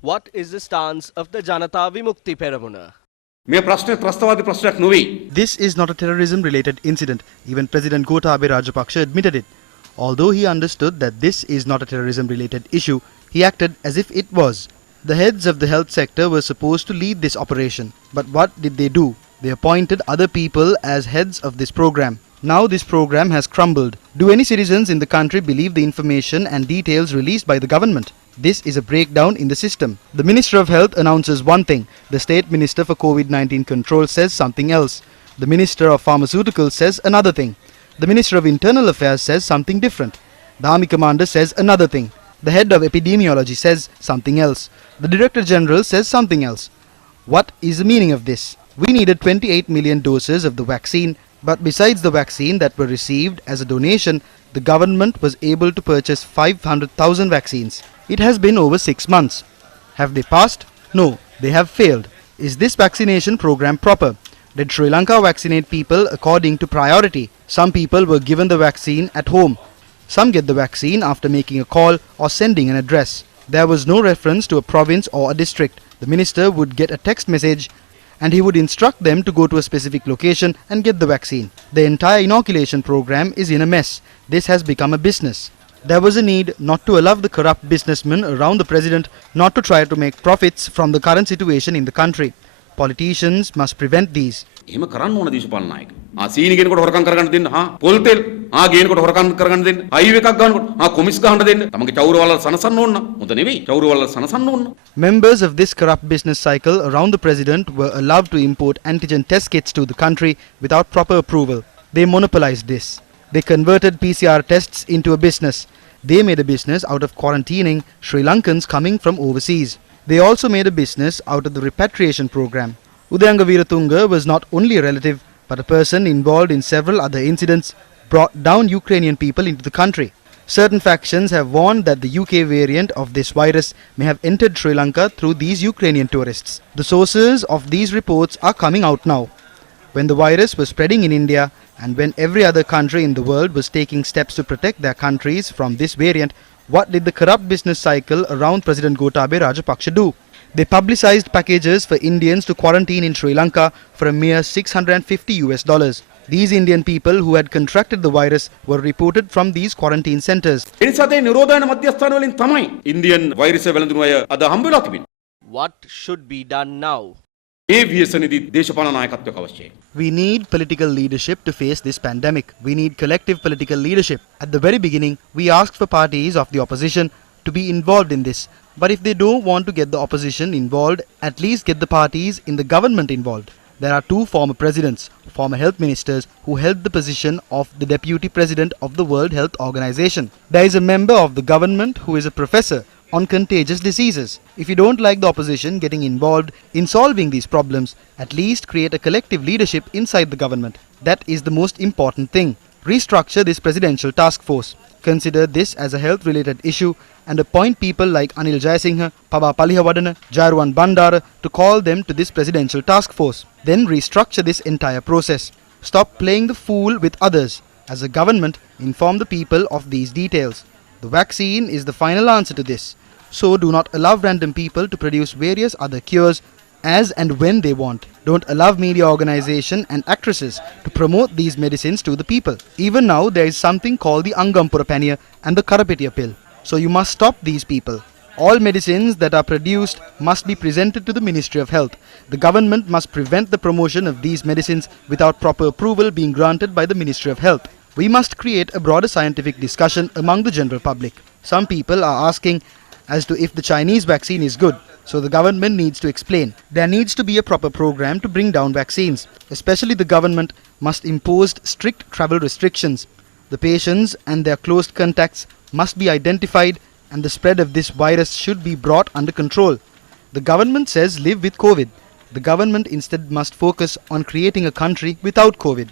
What is the stance of the Janata Vimukti Peramuna? This is not a terrorism-related incident. Even President Gotabaya Rajapaksa admitted it. Although he understood that this is not a terrorism-related issue, he acted as if it was. The heads of the health sector were supposed to lead this operation. But what did they do? They appointed other people as heads of this program. Now this program has crumbled. Do any citizens in the country believe the information and details released by the government? This is a breakdown in the system. The Minister of Health announces one thing. The State Minister for COVID-19 control says something else. The Minister of Pharmaceuticals says another thing. The Minister of Internal Affairs says something different. The Army Commander says another thing. The head of epidemiology says something else. The Director General says something else. What is the meaning of this? We needed 28 million doses of the vaccine, but besides the vaccine that were received as a donation, the government was able to purchase 500,000 vaccines. It has been over 6 months. Have they passed? No, they have failed. Is this vaccination program proper? Did Sri Lanka vaccinate people according to priority? Some people were given the vaccine at home. Some get the vaccine after making a call or sending an address. There was no reference to a province or a district. The minister would get a text message and he would instruct them to go to a specific location and get the vaccine. The entire inoculation program is in a mess. This has become a business. There was a need not to allow the corrupt businessmen around the president not to try to make profits from the current situation in the country. Politicians must prevent these. එහෙම කරන්න ඕන දේශපාලන නායක. සීනි ගෙනකොට හොරකම් කරගන්න දෙන්න. පොල් තෙල් ගේනකොට හොරකම් කරගන්න දෙන්න. හයිවේ එකක් ගන්නකොට කොමිස් ගහන්න දෙන්න. තමන්ගේ චෞරවල සනසන්න ඕන. හොඳ නෙවෙයි. චෞරවල සනසන්න ඕන. Members of this corrupt business cycle around the president were allowed to import antigen test kits to the country without proper approval. They monopolized this. They converted PCR tests into a business. They made a business out of quarantining Sri Lankans coming from overseas. They also made a business out of the repatriation program. Udayanga Veeratunga was not only a relative, but a person involved in several other incidents brought down Ukrainian people into the country. Certain factions have warned that the UK variant of this virus may have entered Sri Lanka through these Ukrainian tourists. The sources of these reports are coming out now. When the virus was spreading in India and when every other country in the world was taking steps to protect their countries from this variant, what did the corrupt business cycle around President Gotabaya Rajapaksa do? They publicized packages for Indians to quarantine in Sri Lanka for a mere $650. These Indian people who had contracted the virus were reported from these quarantine centers. What should be done now? We need political leadership to face this pandemic. We need collective political leadership. At the very beginning, we asked for parties of the opposition to be involved in this. But if they don't want to get the opposition involved, at least get the parties in the government involved. There are 2 former presidents, former health ministers, who held the position of the deputy president of the World Health Organization. There is a member of the government who is a professor on contagious diseases. If you don't like the opposition getting involved in solving these problems, at least create a collective leadership inside the government. That is the most important thing. Restructure this presidential task force. Consider this as a health-related issue and appoint people like Anil Jayasinghe, Pava Palihawadana, Jairuwan Bandara to call them to this presidential task force. Then restructure this entire process. Stop playing the fool with others. As a government, inform the people of these details. The vaccine is the final answer to this. So do not allow random people to produce various other cures as and when they want. Don't allow media organization and actresses to promote these medicines to the people. Even now there is something called the Angampura Paniya and the Karapetiya pill. So you must stop these people. All medicines that are produced must be presented to the Ministry of Health. The government must prevent the promotion of these medicines without proper approval being granted by the Ministry of Health. We must create a broader scientific discussion among the general public. Some people are asking as to if the Chinese vaccine is good. So the government needs to explain. There needs to be a proper program to bring down vaccines. Especially the government must impose strict travel restrictions. The patients and their close contacts must be identified and the spread of this virus should be brought under control. The government says live with COVID. The government instead must focus on creating a country without COVID.